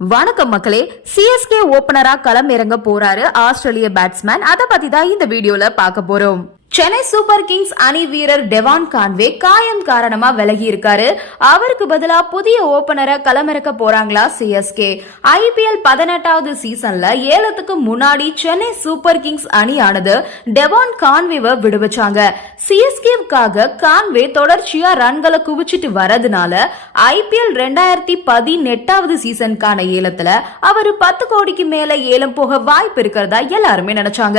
வணக்கம் மக்களே சிஎஸ்கே ஓபனரா களம் இறங்க போறாரு ஆஸ்திரேலிய பேட்ஸ்மேன் அதை பத்தி தான் இந்த வீடியோல பார்க்க போறோம். சென்னை சூப்பர் கிங்ஸ் அணி வீரர் டெவான் கான்வே காயம் காரணமா விலகி இருக்காரு அவருக்கு பதிலா புதிய ஓபனரை களமிறக்க போறாங்களா சிஎஸ்கே ஐபிஎல் பதினெட்டாவது சீசன்ல ஏலத்துக்கு முன்னாடி சென்னை சூப்பர் கிங்ஸ் அணியானது டெவான் கான்வேவை விடுவிச்சாங்க. சிஎஸ்கேவுக்காக கான்வே தொடர்ச்சியா ரன்களை குவிச்சிட்டு வரதுனால ஐபிஎல் ரெண்டாயிரத்தி பதினெட்டாவது சீசனுக்கான ஏலத்துல அவர் பத்து கோடிக்கு மேல ஏலம் போக வாய்ப்பு இருக்கிறதா எல்லாருமே நினைச்சாங்க.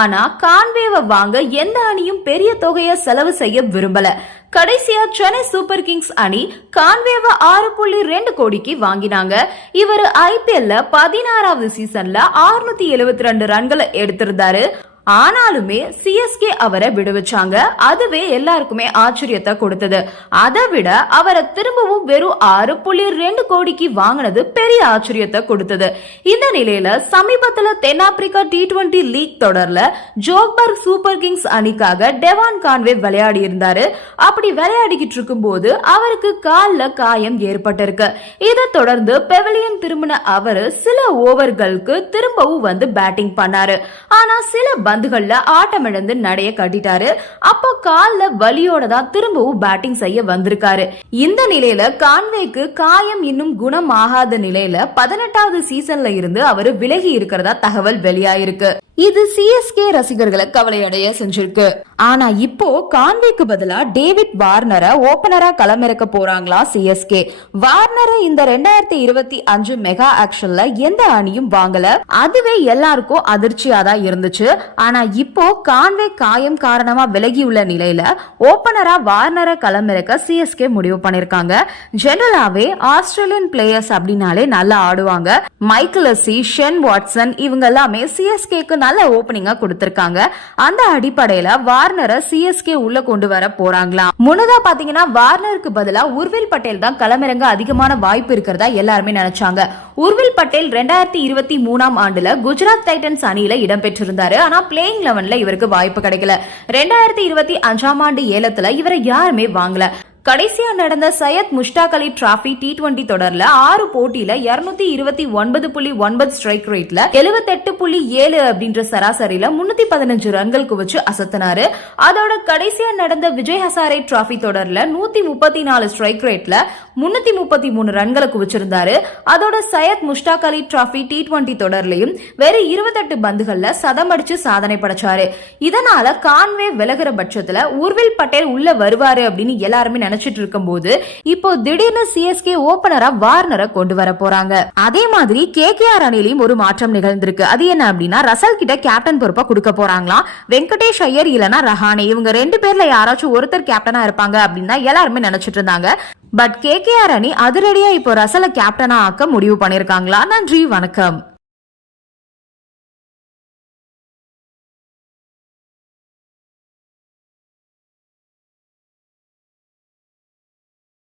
ஆனா கான்வேவை வாங்க எந்த அணியும் பெரிய தொகையை செலவு செய்ய விரும்பல. கடைசியா சென்னை சூப்பர் கிங்ஸ் அணி கான்வேவ ஆறு புள்ளி ரெண்டு கோடிக்கு வாங்கினாங்க. இவர் ஐபிஎல்ல பதினாறாவது சீசன்ல ஆறுநூத்தி எழுபத்தி ரெண்டு ரன்களை எடுத்திருந்தாரு. ஆனாலுமே சிஎஸ்கே அவரை விடுவிச்சாங்க. அதுவே எல்லாருக்குமே ஆச்சரியத்தை கொடுத்தது. அதை விட அவரை திரும்பவும் வெறும் ஆறு புள்ளி ரெண்டு கோடிக்கு வாங்கினது பெரிய ஆச்சரியத்தை கொடுத்தது. இந்த நிலையில சமீபத்துல தென்னாப்பிரிக்கா டி டுவெண்டி லீக் தொடர்ல ஜோக்பர்க் சூப்பர் கிங்ஸ் அணிக்காக டெவான் கான்வே விளையாடி இருந்தாரு. அப்படி விளையாடிக்கிட்டு இருக்கும்போது அவருக்கு கால்ல காயம் ஏற்பட்டிருக்கு. இதை தொடர்ந்து பெவலியன் திரும்பின அவரு சில ஓவர்களுக்கு திரும்பவும் வந்து பேட்டிங் பண்ணாரு. ஆனா சில பந்துகள்ல ஆட்டமிழந்து நடைய கட்டிட்டாரு. அப்போ கால்ல வலியோட தான் திரும்பவும் பேட்டிங் செய்ய வந்திருக்காரு. இந்த நிலையில கான்வேக்கு காயம் இன்னும் குணம் ஆகாத நிலையில பதினெட்டாவது சீசன்ல இருந்து அவரு விலகி இருக்கிறதா தகவல் வெளியாயிருக்கு. இது சிஎஸ்கே ரசிகர்களை கவலையடைய செஞ்சிருக்கு. ஆனா இப்போ கான்வேக்கு பதிலா டேவிட் வார்னரை ஓபனரா களமிறக்க போறாங்களா சிஎஸ்கே வார்னரை இந்த ரெண்டாயிரத்தி இருபத்தி அஞ்சு மெகா ஆக்ஷன்ல எந்த அணியும் வாங்கல. அதுவே எல்லாருக்கும் அதிர்ச்சியா தான் இருந்துச்சு. ஆனா இப்போ கான்வே காயம் காரணமா விலகியுள்ள நிலையில ஓபனரா வார்னரை களமிறக்க சிஎஸ்கே முடிவு பண்ணிருக்காங்க. ஜெனரலாவே ஆஸ்திரேலியன் பிளேயர்ஸ் அப்படின்னாலே நல்லா ஆடுவாங்க. மைக்கேலசி ஷென் வாட்சன் இவங்க எல்லாமே சிஎஸ்கேக்கு நல்ல ஓபனிங்கா கொடுத்திருக்காங்க. அந்த அடிப்படையில வார்னரை சிஎஸ்கே உள்ள கொண்டு வர போறாங்களாம் முன்னதா பாத்தீங்கன்னா வார்னருக்கு பதிலா உர்வில் பட்டேல் தான் களமிறங்க அதிகமான வாய்ப்பு இருக்கிறதா எல்லாருமே நினைச்சாங்க. உர்வில் பட்டேல் ரெண்டாயிரத்தி இருபத்தி மூணாம் ஆண்டுல குஜராத் டைட்டன்ஸ் அணியில இடம்பெற்றிருந்தாரு ஆனா பிளேயிங் லெவன்ல இவருக்கு வாய்ப்பு கிடைக்கல. ரெண்டாயிரத்தி இருபத்தி அஞ்சாம் ஆண்டு ஏலத்துல இவரை யாருமே வாங்கல. கடைசியா நடந்த Syed Mushtaq Ali trophy T twenty தொடர்ல ஆறு போட்டியில இருநூத்தி இருபத்தி ஒன்பது புள்ளி ஒன்பது ஸ்ட்ரைக் ரேட்ல எழுபத்தெட்டு புள்ளி ஏழு அப்படின்ற சராசரியில முன்னூத்தி பதினஞ்சு ரன்கள் குவிச்சு அசத்தினாரு. அதோட கடைசியா நடந்த விஜய் ஹசாரே டிராபி தொடர்ல நூத்தி முப்பத்தி நாலு ஸ்ட்ரைக் ரேட்ல முன்னூத்தி முப்பத்தி மூணு ரன்களை குவிச்சிருந்தாரு. அதோட Syed Mushtaq Ali trophy T twenty தொடர்லையும் வெறும் இருபத்தெட்டு பந்துகள்ல சதம் அடிச்சு சாதனை படைச்சாரு. இதனால கான்வே விலகிற பட்சத்துல உர்வில் பட்டேல் உள்ள வருவாரு அப்படின்னு எல்லாருமே நினைச்சிட்டு இருக்கும்போது இப்போ திடீர்னு சிஎஸ்கே ஓபனரா வார்னரை கொண்டு வர போறாங்க. அதே மாதிரி கேகேஆர் அணிலையும் ஒரு மாற்றம் நிகழ்ந்திருக்கு. அது என்ன அப்படின்னா ரசல் கிட்ட கேப்டன் பொறுப்பை கொடுக்க போறாங்களாம். வெங்கடேஷ் ஐயர் இல்லனா ரஹானே இவங்க ரெண்டு பேர்ல யாராச்சும் ஒருத்தர் கேப்டனா இருப்பாங்க அப்படின்னு தான் எல்லாருமே நினைச்சிட்டு இருந்தாங்க. பட் கேகேஆர் அணி அதிரடியா இப்போ ரசலை கேப்டனா ஆக்க முடிவு பண்ணிருக்காங்களா? நன்றி வணக்கம்.